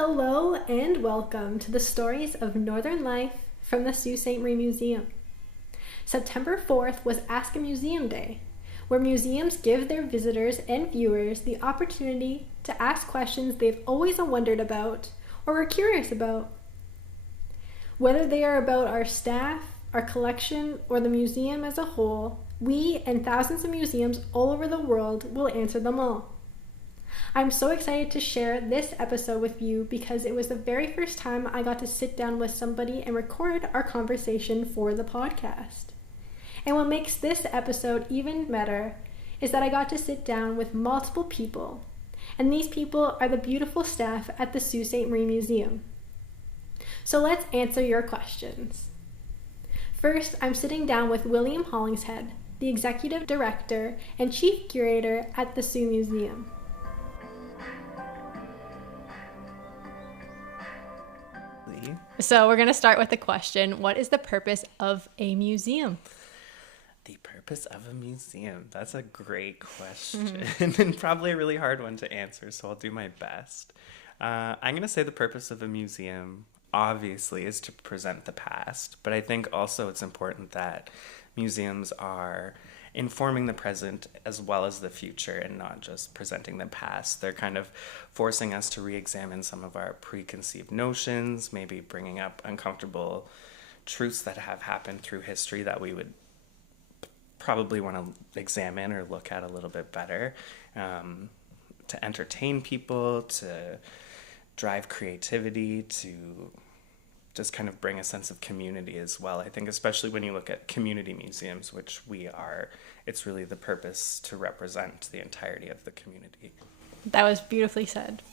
Hello and welcome to the stories of Northern life from the Sault Ste. Marie Museum. September 4th was Ask a Museum Day, where museums give their visitors and viewers the opportunity to ask questions they've always wondered about or were curious about. Whether they are about our staff, our collection, or the museum as a whole, we and thousands of museums all over the world will answer them all. I'm so excited to share this episode with you because it was the very first time I got to sit down with somebody and record our conversation for the podcast. And what makes this episode even better is that I got to sit down with multiple people, and these people are the beautiful staff at the Sault Ste. Marie Museum. So let's answer your questions. First, I'm sitting down with William Hollingshead, the Executive Director and Chief Curator at the Sault Museum. So we're going to start with the question, what is the purpose of a museum? The purpose of a museum? That's a great question and probably a really hard one to answer, so I'll do my best. I'm going to say the purpose of a museum, obviously, is to present the past, but I think also it's important that museums are informing the present as well as the future and not just presenting the past. They're kind of forcing us to re-examine some of our preconceived notions, maybe bringing up uncomfortable truths that have happened through history that we would probably want to examine or look at a little bit better, to entertain people, to drive creativity, to just kind of bring a sense of community as well. I think especially when you look at community museums, which we are, it's really the purpose to represent the entirety of the community. That was beautifully said.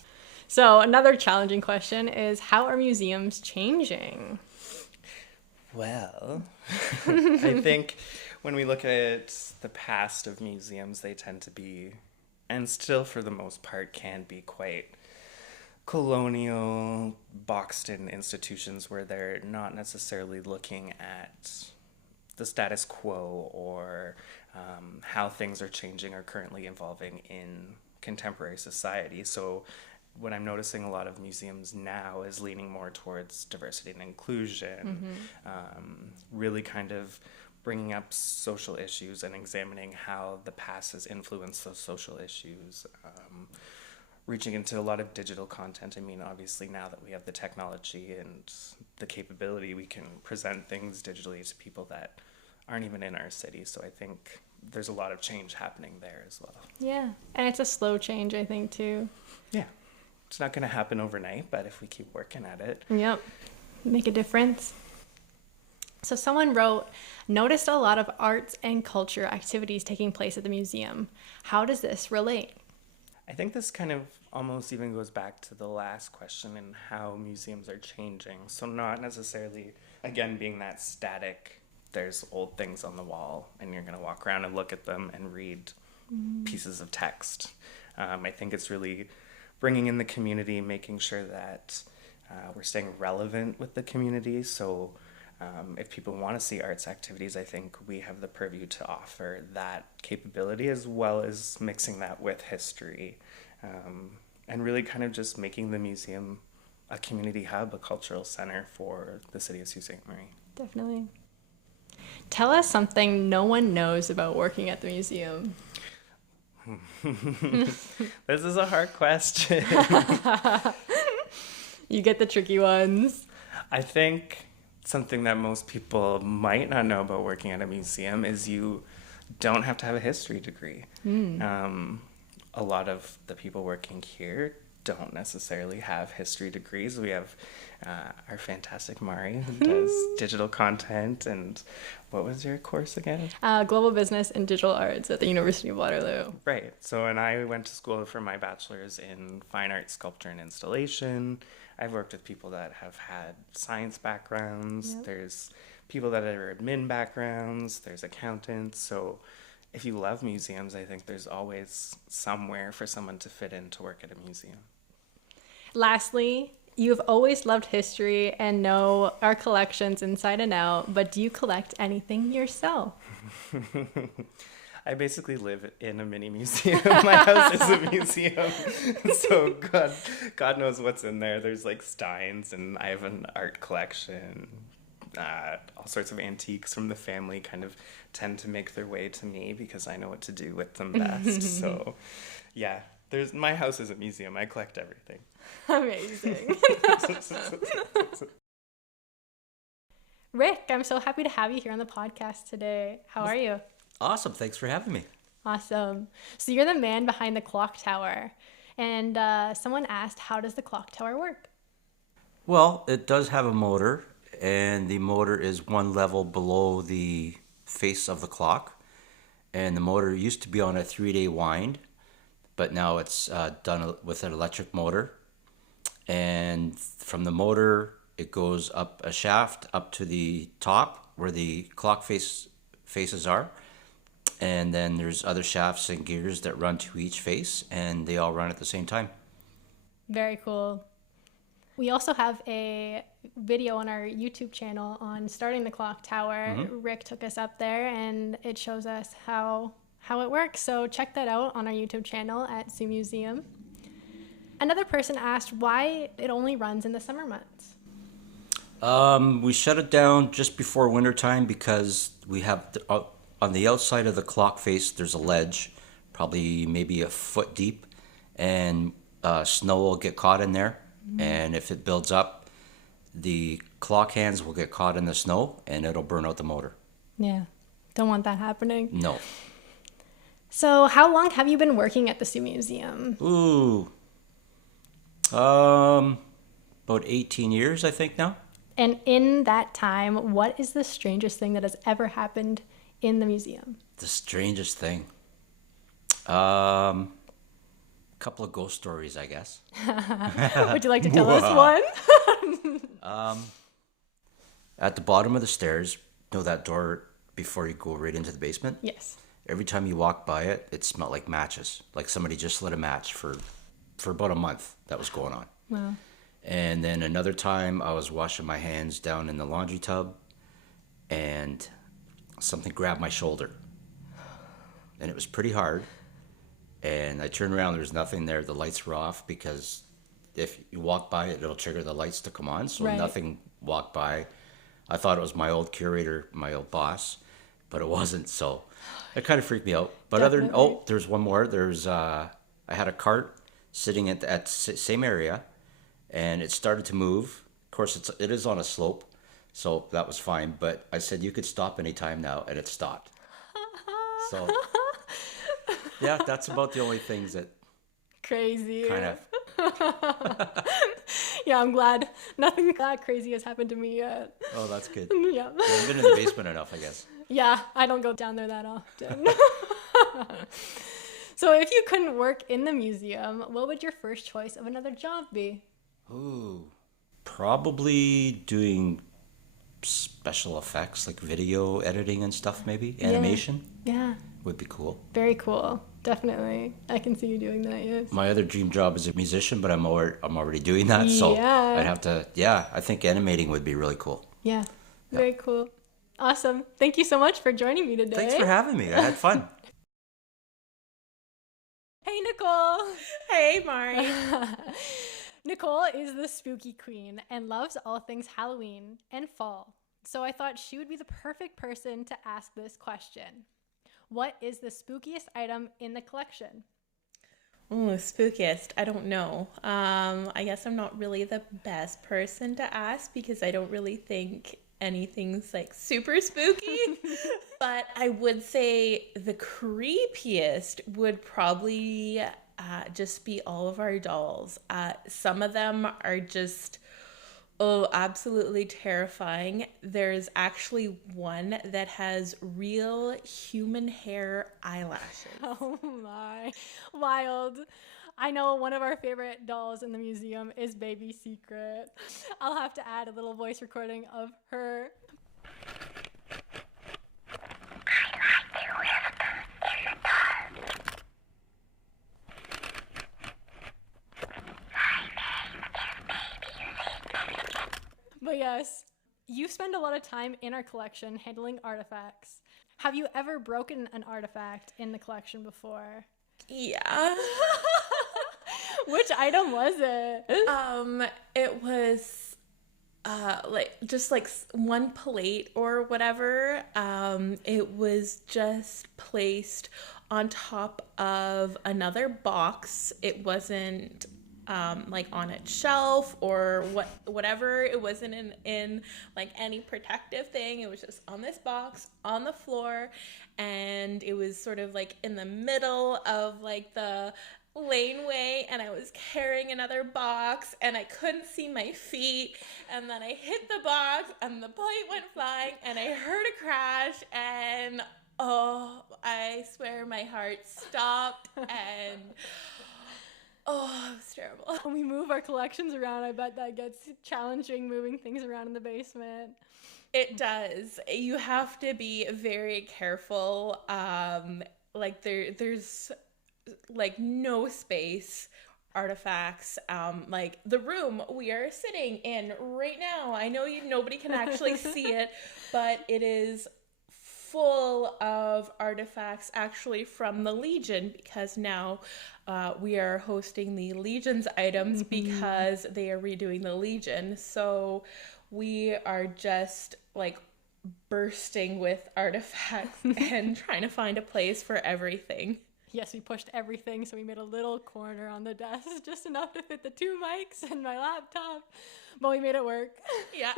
So another challenging question is, how are museums changing? Well, I think when we look at the past of museums, they tend to be, and still for the most part can be, quite colonial, boxed-in institutions where they're not necessarily looking at the status quo or how things are changing or currently evolving in contemporary society. So what I'm noticing a lot of museums now is leaning more towards diversity and inclusion, really kind of bringing up social issues and examining how the past has influenced those social issues, reaching into a lot of digital content. I mean, obviously now that we have the technology and the capability, we can present things digitally to people that aren't even in our city. So I think there's a lot of change happening there as well. Yeah, and it's a slow change, I think, too. Yeah, it's not going to happen overnight, but if we keep working at it. Yep, make a difference. So someone wrote, noticed a lot of arts and culture activities taking place at the museum. How does this relate? I think this kind of almost even goes back to the last question and how museums are changing. So not necessarily, again, being that static, there's old things on the wall and you're going to walk around and look at them and read pieces of text. I think it's really bringing in the community, making sure that we're staying relevant with the community. So if people want to see arts activities, I think we have the purview to offer that capability as well as mixing that with history, and really kind of just making the museum a community hub, a cultural center for the city of Sault Ste. Marie. Definitely. Tell us something no one knows about working at the museum. This is a hard question. You get the tricky ones. I think something that most people might not know about working at a museum is you don't have to have a history degree. A lot of the people working here don't necessarily have history degrees. We have our fantastic Mari, who does digital content. And what was your course again? Global Business and Digital Arts at the University of Waterloo. Right. So, and I went to school for my bachelor's in fine art, sculpture, and installation. I've worked with people that have had science backgrounds. Yep. There's people that are admin backgrounds. There's accountants. So if you love museums, I think there's always somewhere for someone to fit in to work at a museum. Lastly, you've always loved history and know our collections inside and out, but do you collect anything yourself? I basically live in a mini museum. My house is a museum. So God knows what's in there. There's like steins, and I have an art collection. All sorts of antiques from the family kind of tend to make their way to me because I know what to do with them best. So yeah, my house is a museum. I collect everything. Amazing. Rick, I'm so happy to have you here on the podcast today. How are you? Awesome. Thanks for having me. Awesome. So you're the man behind the clock tower. And someone asked, how does the clock tower work? Well, it does have a motor, and the motor is one level below the face of the clock. And the motor used to be on a 3-day wind, but now it's done with an electric motor. And from the motor, it goes up a shaft up to the top where the clock faces are. And then there's other shafts and gears that run to each face, and they all run at the same time. Very cool. We also have a video on our YouTube channel on starting the clock tower. Mm-hmm. Rick took us up there, and it shows us how it works. So check that out on our YouTube channel at Sioux Museum. Another person asked why it only runs in the summer months. We shut it down just before wintertime because we have... on the outside of the clock face, there's a ledge, probably maybe a foot deep, and snow will get caught in there. Mm-hmm. And if it builds up, the clock hands will get caught in the snow, and it'll burn out the motor. Yeah, don't want that happening. No. So how long have you been working at the Sioux Museum? Ooh, about 18 years, I think now. And in that time, what is the strangest thing that has ever happened in the museum? The strangest thing. A couple of ghost stories, I guess. Would you like to tell us one? At the bottom of the stairs, you know that door before you go right into the basement? Yes. Every time you walk by it, it smelled like matches. Like somebody just lit a match for about a month. That was going on. Wow. And then another time, I was washing my hands down in the laundry tub, and something grabbed my shoulder, and it was pretty hard. And I turned around, there was nothing there. The lights were off because if you walk by it, it'll trigger the lights to come on. So right. Nothing walked by. I thought it was my old curator, my old boss, but it wasn't. So it kind of freaked me out. But there's one more. I had a cart sitting at the same area, and it started to move. Of course, it is on a slope. So that was fine, but I said, you could stop anytime now, and it stopped. So, yeah, that's about the only things that... Crazy. Kind of. Yeah, I'm glad nothing that crazy has happened to me yet. Oh, that's good. Yeah. I've been in the basement enough, I guess. Yeah, I don't go down there that often. So if you couldn't work in the museum, what would your first choice of another job be? Ooh, probably doing... special effects like video editing and stuff, maybe animation. Yeah, would be cool. Very cool. Definitely, I can see you doing that. Yes. My other dream job is a musician, but I'm already doing that, so I'd have to. Yeah, I think animating would be really cool. Yeah, very cool. Awesome. Thank you so much for joining me today. Thanks for having me. I had fun. Hey, Nicole. Hey, Mari. Nicole is the spooky queen and loves all things Halloween and fall. So I thought she would be the perfect person to ask this question. What is the spookiest item in the collection? Oh, spookiest. I don't know. I guess I'm not really the best person to ask because I don't really think anything's like super spooky. But I would say the creepiest would probably just be all of our dolls. Some of them are just absolutely terrifying. There's actually one that has real human hair eyelashes. Oh my, wild. I know one of our favorite dolls in the museum is Baby Secret. I'll have to add a little voice recording of her. But yes, you spend a lot of time in our collection handling artifacts. Have you ever broken an artifact in the collection before? Yeah. Which item was it? It was just like one plate or whatever. It was just placed on top of another box. It wasn't like on a shelf or whatever. It wasn't in like any protective thing. It was just on this box on the floor, and it was sort of like in the middle of like the laneway, and I was carrying another box and I couldn't see my feet, and then I hit the box and the plate went flying and I heard a crash, and I swear my heart stopped, and it was terrible. When we move our collections around, I bet that gets challenging, moving things around in the basement. It does. You have to be very careful. Like there's like no space. Artifacts, like the room we are sitting in right now. I know nobody can actually see it, but it is full of artifacts actually from the Legion, because now we are hosting the Legion's items because they are redoing the Legion. So we are just like bursting with artifacts and trying to find a place for everything. Yes, we pushed everything, so we made a little corner on the desk, just enough to fit the 2 mics and my laptop, but we made it work. Yeah.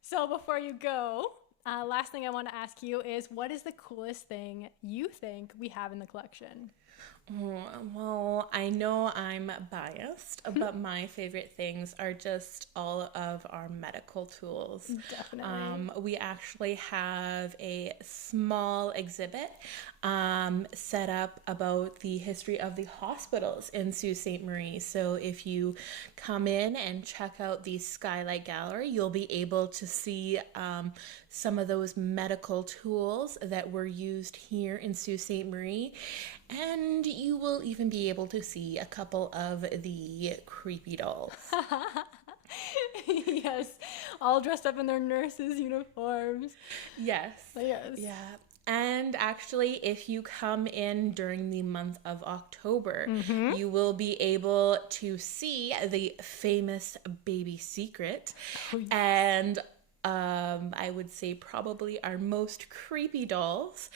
So before you go, last thing I want to ask you is, what is the coolest thing you think we have in the collection? Well, I know I'm biased, but my favorite things are just all of our medical tools. Definitely. We actually have a small exhibit set up about the history of the hospitals in Sault Ste. Marie. So if you come in and check out the Skylight Gallery, you'll be able to see some of those medical tools that were used here in Sault Ste. Marie. And you will even be able to see a couple of the creepy dolls. Yes, all dressed up in their nurses' uniforms. Yes. Yes. Yeah. And actually, if you come in during the month of October, you will be able to see the famous Baby Secret. Oh, yes. And I would say probably our most creepy dolls,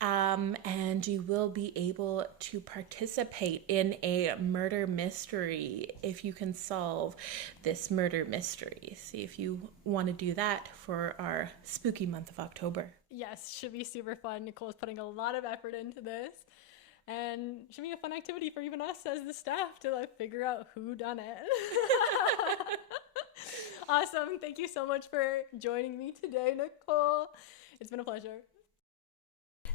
and you will be able to participate in a murder mystery if you can solve this murder mystery. See if you want to do that for our spooky month of October. Yes, should be super fun. Nicole's putting a lot of effort into this, and should be a fun activity for even us as the staff to like figure out who done it. Awesome. Thank you so much for joining me today, Nicole. It's been a pleasure.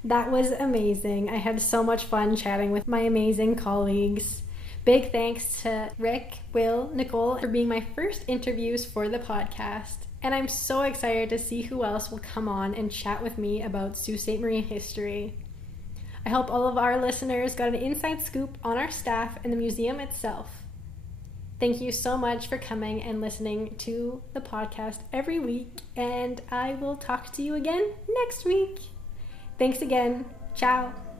That was amazing. I had so much fun chatting with my amazing colleagues. Big thanks to Rick, Will, Nicole for being my first interviews for the podcast. And I'm so excited to see who else will come on and chat with me about Sault Ste. Marie history. I hope all of our listeners got an inside scoop on our staff and the museum itself. Thank you so much for coming and listening to the podcast every week, and I will talk to you again next week. Thanks again. Ciao.